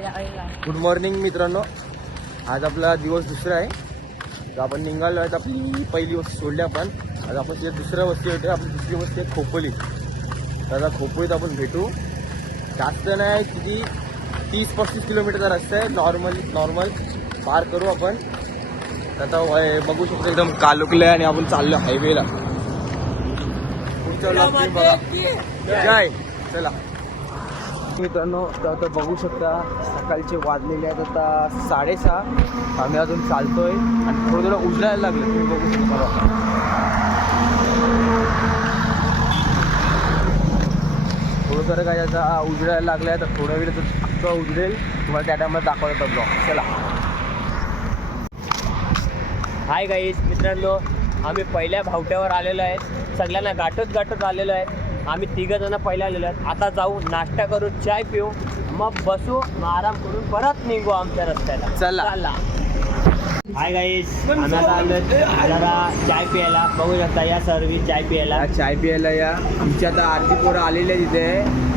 Good morning मित्रांनो. आज आपला दिवस दुसरा आहे. तर आपण निघालो आहेत. आपली पहिली वस्ती सोडली आपण. आज आपण तिथे दुसऱ्या वस्ती होते. आपली दुसरी वस्ती आहे खोपोली. तर आता खोपोलीत आपण भेटू. जास्त नाही, किती 30-35 किलोमीटरचा रस्ता आहे. नॉर्मल पार करू आपण. आता बघू शकतो एकदम कालोकलं आहे आणि आपण चाललो हायवेला. पुढच्या काय चला मित्रांनो. आता बघू शकता सकाळचे वाजलेले आहेत आता 6:30. आम्ही अजून चालतोय आणि थोडं उजळायला लागलं. तुम्ही बघू शकता थोडं काय आता उजळायला लागलं आहे. तर थोड्या वेळ तर अख्खं उजळेल. तुम्हाला त्या टायमाला दाखवत होता ब्लॉग. चला. हाय गाईस मित्रांनो, आम्ही पहिल्या भावट्यावर आलेलो आहे. सगळ्यांना गाठत आलेलो आहे. आम्ही 3 जण पहिल्या आलेलो आहेत. आता जाऊ, नाश्ता करू, चाय पिऊ, मग बसू, मग आराम करून परत निघू आमच्या रस्त्याला. चला. हाय गाईस, आम्ही आता आलो जरा चाय प्यायला. बघू शकता या सर्विस चाय प्यायला. चाय प्यायला या. आमची आता अर्धी पोरं आलेली आहे तिथे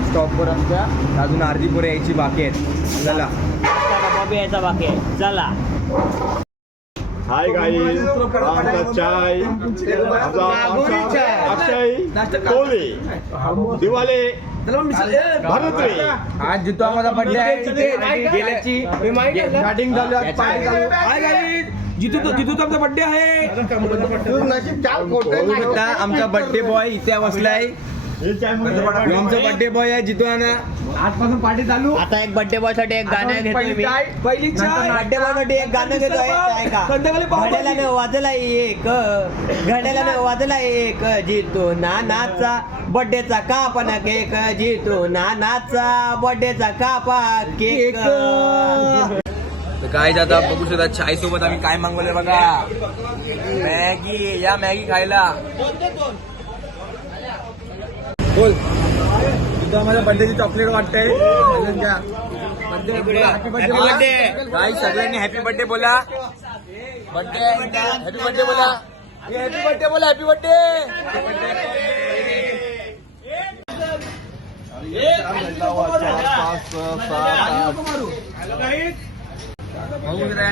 स्टॉपवर आमच्या. अजून अर्धी पोरं यायची बाकी आहेत. चला. डबा बी यायचा बाकी आहे. चला. हाय गाईस, आमचा चाय अक्षय कोहली दिवाले भारतरे. आज जितो आम्हाला बर्थडे आहे. गेल्याची स्टार्टिंग झाली. हाय गाईस, जितो आमचा बर्थडे आहे. आमचा बर्थडे बॉय इथे बसलाय. आमचा बर्थडे बॉय आहे जितो. आजपासून पार्टी चालू. आता एक बर्थडे बॉय साठी एक गाणं घेतोय मी. बर्थडे बॉय साठी एक गाणं घेतोय. घड्याला वाजला एक, घड्याला वाजला एक, जितो नानाचा बर्थडेचा कापा ना केक, जितो नानाचा बर्थडेचा कापा केक. काय आता बघू शकता चाय सोबत आम्ही काय मागवलंय बघा. मॅगी. या मॅगी खायला. बोल. तिथं आम्हाला बर्थडेची चॉकलेट वाटतंय. Happy birthday guys. सगळ्यांनी हॅपी बर्थडे बोला. बर्थडे हॅपी बर्थडे बोला. हॅपी बर्थडे बोला. Happy birthday.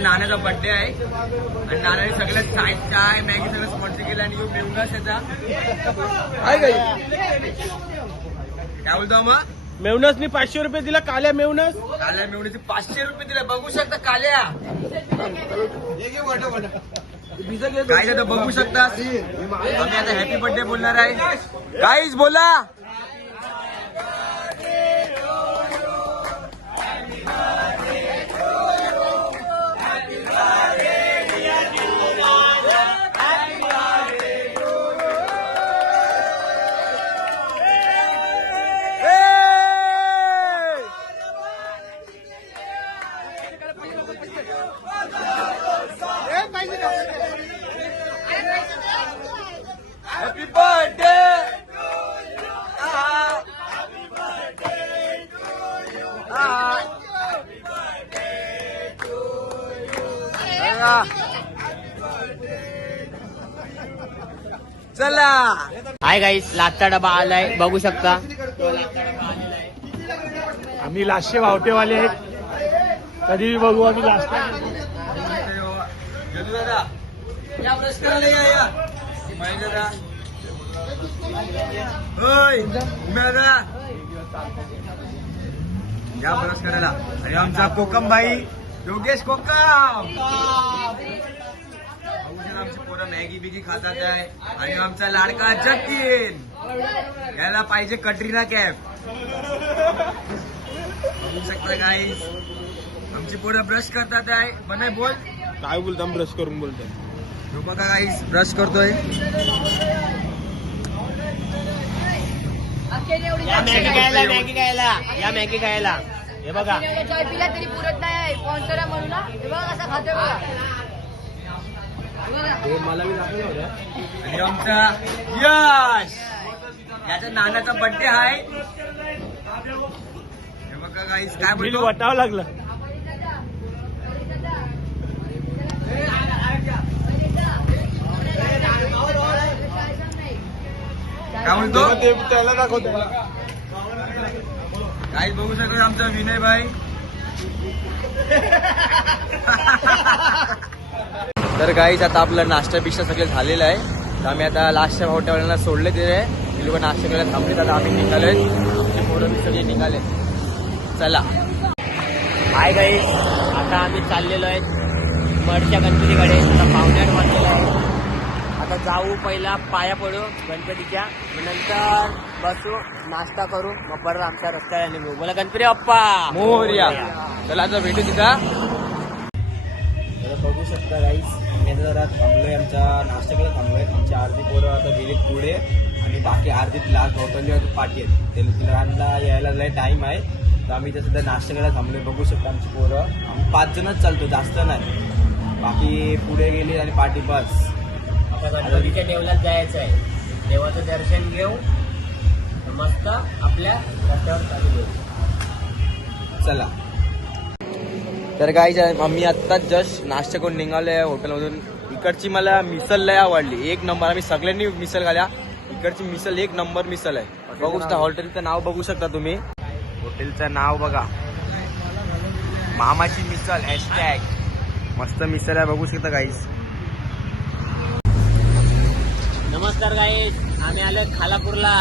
नाण्याचा बर्थडे आहे आणि नाण्याने सगळं चाय मॅगी सगळं स्पॉन्सर केलं. आणि मेवनास याचा काय बोलतो मग. मेवनसनी 500 रुपये दिला. काल्या मेवनसचे 500 रुपये दिले. बघू शकता काल्या. काय आता बघू शकता. आम्ही आता हॅपी बर्थडे बोलणार आहे. गाईज बोला. Happy birthday. चला. हाय गाईस, लाटचा डबा आलाय. बघू शकता. आम्ही लास्टचे भावटेवाले आहेत. कधी बघू आम्ही लास्ट. दादा या ब्रश करायला या. दादा होय दादा या ब्रश करायला. आणि आमचा कोकम भाई योगेश कोकम. आमची पोरं मॅगी बिगी खातात आहे. आणि आमचा लाडका जतीन. याला पाहिजे कटरीना कॅफ. बघू शकता गाईस. आमची पोरं ब्रश करतात आहे. पण बोल काय बोलता. ब्रश करून बोलतो. बघा गाईस ब्रश करतोय. या मॅगी खायला. हे बघा. चाय पिला तरी पुरत नाही. स्पॉन्सर म्हणून ना. हे बघा कसा खाते बघा. आणि आमचा यश. याच्या नानाचा बर्थडे आहे. हे बघा गाईस काय बोलतो. वाटावं लागलं. काय बोलतो. त्याला दाखवतो. काहीच बघू शकतो आमचा विनय भाई. तर गाईज आता आपलं नाश्ता बिष्टा सगळं झालेलं आहे. तर आम्ही आता लास्टच्या हॉटेलवाल्यांना सोडले ते ती लोक नाश्ता करायला थांबलेत. आता आम्ही निघालोय, आमची पोरं बी सगळे निघाले. चला हाय गाईस, आता आम्ही चाललेलो आहे मडच्या गणपतीकडे. आता पावणे 8 वाजलेला आहे. आता जाऊ, पहिला पाया पडू गणपतीच्या, मग नंतर बसू, नाश्ता करू, मग परत आमच्या रस्त्याला निघू. बोला गणपती बाप्पा मोरया. चला आता भेटू तिथं. बघू शकता गाईस, आम्ही आता जरा थांबलोय, आमच्या नाश्त्याकडे थांबलोय. आमची अर्धी पोरं आता गेलीत पुढे आणि बाकी अर्धी लास्ट हॉटेल पाठी आहेत. तिला यायला लय टाईम आहे. तर आम्ही इथे सध्या नाश्त्याकडे थांबलोय. बघू शकता आमची पोरं, आम्ही 5 जणच चालतो, जास्त नाही. बाकी पुढे गेली आणि पाठी बस. आता गणपतीच्या देवळात जायचं आहे. देवाचं दर्शन घेऊ, मस्त आपल्या रस्त्यावर चालू घेऊ. चला. तर गाईज आम्ही आत्ताच जस्ट नाश्ता करून निघालोय हॉटेलमधून. इकडची मला मिसल लय आवडली, 1 नंबर. आम्ही सगळ्यांनी मिसल खाल्या. इकडची मिसल 1 नंबर मिसल आहे. बघू शकता हॉटेलचं नाव बघू शकता तुम्ही. हॉटेलचं नाव बघा, मामाची मिसल #. मस्त मिसल आहे, बघू शकता गाईज. नमस्कार गाईस, आम्ही आलो खालापूरला.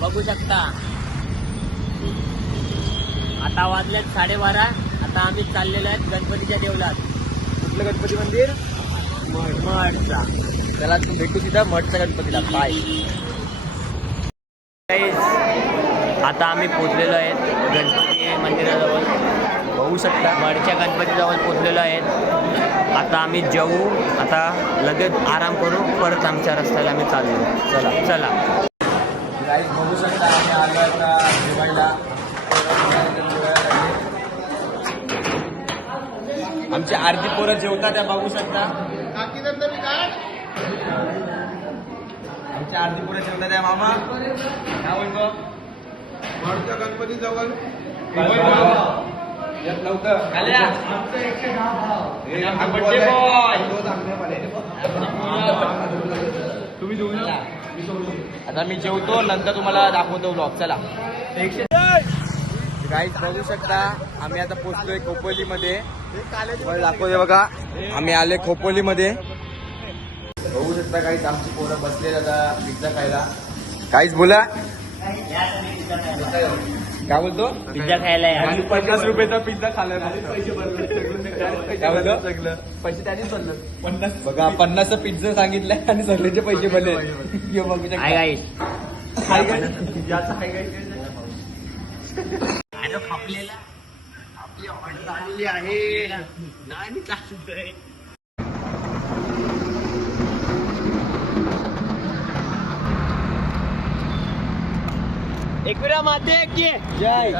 बघू शकता आता वाजलेत 12:30. आता आम्ही चाललेलो आहेत गणपतीच्या देवळात. कुठलं गणपती मंदिर? मठचा. त्याला भेटू तिथं मठच्या गणपतीला. बाय. आता आम्ही पोचलेलो आहेत गणपती मंदिराजवळ. बघू शकता मठच्या गणपतीजवळ पोचलेलो आहेत. आता आम्ही जेवू, आता लगेच आराम करू, परत आमच्या रस्त्याला आम्ही चाललो. चला चला. गाईज बघू शकता आम्ही आलो आता जेवायला. आमची अर्धी पोरं जेवतात त्या बघू शकता. आमची अर्धी पोरं जेवतात त्या. मामा काय बोलतो? गणपती जवळ आता मी जेवतो, नंतर तुम्हाला दाखवतो ब्लॉग. चला. गाईज बघू शकता आम्ही आता पोहोचलोय खोपोलीमध्ये. दाखवते बघा, आम्ही आले खोपोलीमध्ये. बघू शकता काहीच आमची पोरं बसले आता पिझ्झा खायला. काहीच बोला, काय बोलतो? पिझ्झा खायला या. 50 रुपयाचा पिझ्झा खाल्ला. पैसे त्यानेच भरलं 50. बघा 50 पिझ्झा सांगितलंय आणि सगळ्याचे पैसे भरले. बघू शकता. हाय गाईस, आपली ऑर्डर आलेली आहे. नाही चालतंय. एकविरा माते की जय.